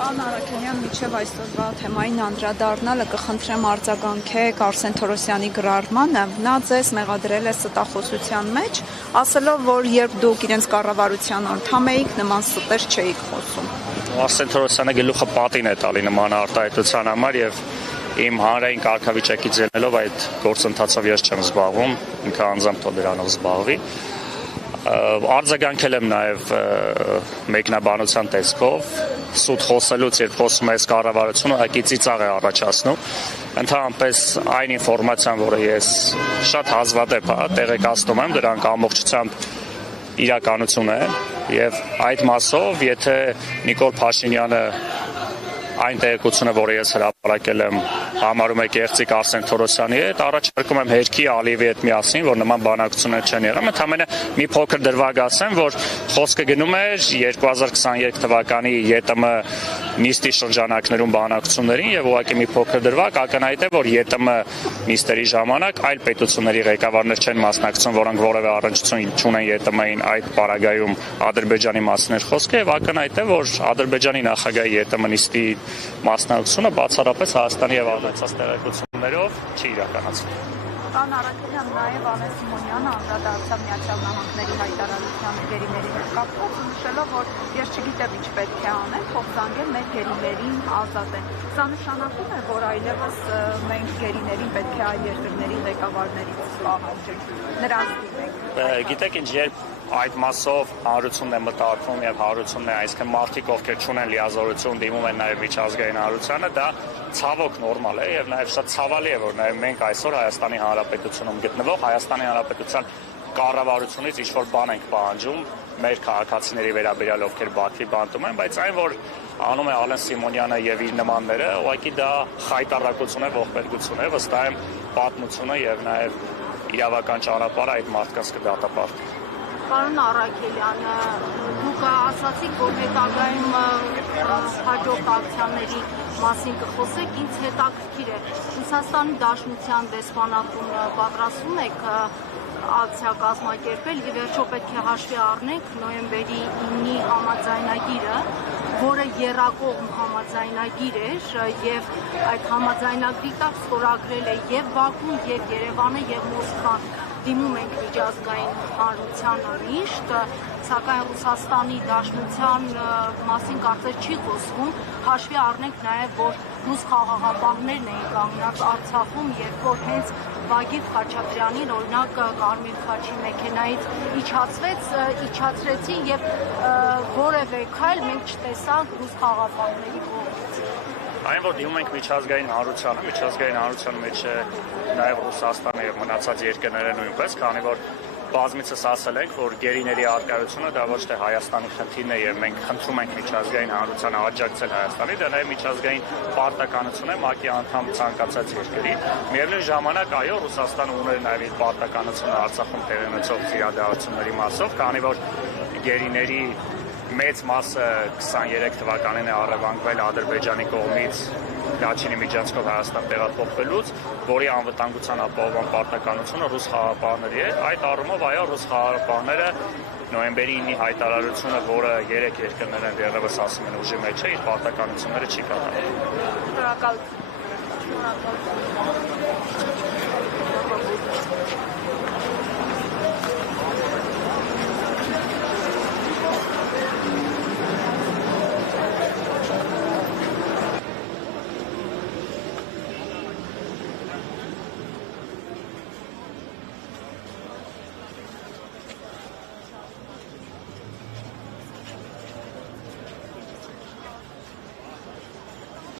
Պարոն Արաքելյան, մինչև այսօրվա թեմային անդրադառնալը կխնդրեմ արձագանքեք Արսեն Թորոսյանի գրառմանը, նա ձեզ մեղադրել է ստախոսության մեջ, ասելով, որ երբ դուք իրենց կառավարության անդամ էիք, նման ստեր չէիք խոսում։ Արսեն Թորոսյանը գլուխը պատին է տալի նման արտահայտության համար եւ իմ հանրային կարգավիճակից ելնելով այդ գործընթացով ես չեմ զբաղվում, ինքը անձամբ թող դրանով զբաղվի։ Արձագանքել եմ նաև մեկնաբանության տեսքով, սուտ խոսելուց, երբ խոսում է այս կառավարությունը, ուղղակի ծիծաղ է առաջացնում։ Ընդհանրապես այն ինֆորմացիան, որը ես շատ հազվադեպ տեղեկացնում եմ, դրանք ամբողջությամբ իրականություն է, եւ այդ մասով, եթե Նիկոլ Փաշինյանը այն տեղեկությունը, որը ես հրապարակել եմ, համարում է կեղծիք Արսեն Թորոսյանի հետ, առաջարկում եմ Հերքի Ալիևի հետ միասին, որ նման բանակցություններ չեն եղել, ընդամենը մի փոքր դրվագ ասեմ, որ խոսքը գնում էր 2023 թվականի ԵՏՄ նիստի շրջանակներում բանակցություններին եւ ուղղակի մի փոքր դրվագ ակնհայտ է, որ ԵՏՄ նիստերի ժամանակ այլ պետությունների ղեկավարներ չեն մասնակցում, որոնք որևէ առնչություն չունեն ԵՏՄ-ին այդ պարագայում Ադրբեջանի մասին էր խոսքը եւ ակնհայտ է, որ Ադրբեջանի նախագահի ԵՏՄ նիստի մասնակցությունը բացառապես Հայաստանի եւ արտաքին տեղեկություններով չի իրականացվում։ Պարոն Արաքելյան, նաև Ալեն Սիմոնյանը անդրադարձավ Միացյալ Նահանգների հայտարարությանը գերիների հետ կապված, նշելով, որ ես չգիտեմ ինչ պետք է անեն, թող զանգեն մեր գերիներին ազատեն։ Սա նշանակում է, որ այլևս մենք գերիներին պետք է այլ երկրների ղեկավարներից պահանջենք, նրանց դիմենք։ Գիտեք ինչ, երբ այդ մասով հանրությունն է մտածում եւ հանրությունն է, այսինքն մարդիկ, ովքեր չունեն լիազորություն, դիմում են նաեւ միջազգային հանրությանը, դա ցավոք նորմալ է եւ նաեւ շատ ցավալի է, որ նաեւ մենք այսօր Հայաստանի Հանրապետությունում գտնվող Հայաստանի Հանրապետության կառավարությունից ինչ-որ բան ենք պահանջում մեր քաղաքացիների վերաբերյալ, ովքեր Բաքվի բանտում են, բայց այն, որ անում է Ալեն Սիմոնյանը եւ իր նմանները, ուղղակի դա խայտառակություն է, ողբերգություն է, վստահ եմ պատմությունը եւ նաեւ իրավական ճանապարհը այդ մարդկանց կդատապարտի։ Պարոն Արաքելյան, դուք ասացիք, որ հետագայում հաջորդ ակցիաների մասին կխոսեք, ինձ հետաքրքիր է։ Ռուսաստանի Դաշնության դեսպանատուն պատրաստվում եք ակցիա կազմակերպել, ի վերջո պետք է հաշվի առնենք նոյեմբերի 9-ի համաձայնագիրը, որը եռակողմ համաձայնագիր էր եւ այդ համաձայնագրի տակ ստորագրել է եւ Բաքուն, եւ Երևանը, եւ Մոսկվան։ Դիմում ենք միջազգային հանրությանը միշտ, սակայն Ռուսաստանի Դաշնության մասին կարծես չի խոսվում, հաշվի առնենք նաև, որ ռուս խաղաղապահներն էին կանգնած Արցախում, երբ որ հենց Վագիվ Խաչատրյանին, օրինակ Կարմիր խաչի մեքենայից իջացրեցին եւ որևէ քայլ մենք չտեսանք ռուս խաղաղապահների կողմից։ Այն, որ դիմում ենք միջազգային հանրության մեջ է նաև Ռուսաստանը եւ մնացած երկրները նույնպես, քանի որ բազմիցս ասել ենք, որ գերիների արկայությունը դա ոչ թե Հայաստանի խնդիրն է եւ մենք խնդրում ենք միջազգային հանրությանը աջակցել Հայաստանի, դա նաև միջազգային պարտականություն է ՄԱԿ-ի անդամ ցանկացած երկրի։ Միևնույն ժամանակ, այո, Ռուսաստանը ուներ նաև իր պարտականությունը Արցախում տեղի ունեցող զինադարձությունների մասով, քանի որ գերիների մեծ մասը 23 թվականին է առևանգվել Ադրբեջանի կողմից Լաչինի միջանցքով Հայաստան տեղափոխվելուց, որի անվտանգության ապահովման պարտականությունը ռուս խաղաղապահների է։ Այդ առումով, այո, ռուս խաղաղապահները նոյեմբերի 9-ի հայտարարությունը, որը 3 երկրներ են դեռևս ասում են ուժի մեջ է, իր պարտականությունները չի կատարում։ Շնորհակալ։